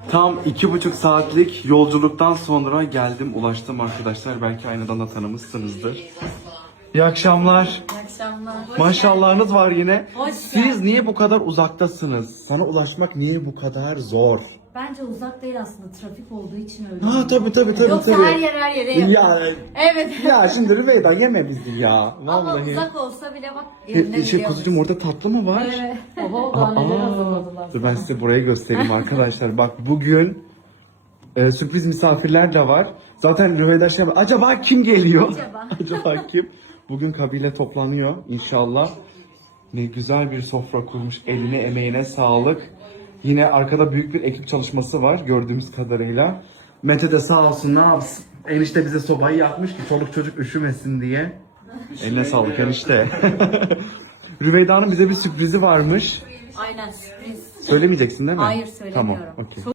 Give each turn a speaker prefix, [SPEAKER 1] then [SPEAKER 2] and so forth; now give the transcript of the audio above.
[SPEAKER 1] Tam 2,5 saatlik yolculuktan sonra geldim, ulaştım arkadaşlar. Belki aynadan da tanımışsınızdır. İyi akşamlar.
[SPEAKER 2] İyi akşamlar.
[SPEAKER 1] Maşallahınız var yine.
[SPEAKER 2] Hoş
[SPEAKER 1] Siz
[SPEAKER 2] geldin.
[SPEAKER 1] niye bu kadar uzaktasınız? Sana ulaşmak niye bu kadar zor?
[SPEAKER 2] Bence uzak değil aslında, trafik olduğu için öyle.
[SPEAKER 1] Ha tabii.
[SPEAKER 2] Yoksa her yere yakın.
[SPEAKER 1] Ya,
[SPEAKER 2] Evet.
[SPEAKER 1] ya şimdi Rüveyda yeme bizi ya.
[SPEAKER 2] Ama
[SPEAKER 1] Vallahi.
[SPEAKER 2] uzak olsa bile bak yerine
[SPEAKER 1] Kuzucuğum orada tatlı mı var?
[SPEAKER 2] Evet. Oho, daha neler
[SPEAKER 1] Aa,
[SPEAKER 2] hazırladılar.
[SPEAKER 1] dur ben size burayı göstereyim arkadaşlar. Bak bugün sürpriz misafirler de var. Zaten Rüveyda acaba kim geliyor?
[SPEAKER 2] Acaba?
[SPEAKER 1] Acaba kim? Bugün kabile toplanıyor inşallah. Ne güzel bir sofra kurmuş. Eline emeğine sağlık. Yine arkada büyük bir ekip çalışması var gördüğümüz kadarıyla. Mete de sağ olsun, ne yapsın? Enişte bize sobayı yakmış ki çoluk çocuk üşümesin diye. Eline sağlık enişte. Rüveyda'nın bize bir sürprizi varmış.
[SPEAKER 2] Aynen, sürpriz.
[SPEAKER 1] Söylemeyeceksin değil mi?
[SPEAKER 2] Hayır, söylemiyorum.
[SPEAKER 1] Tamam, okey.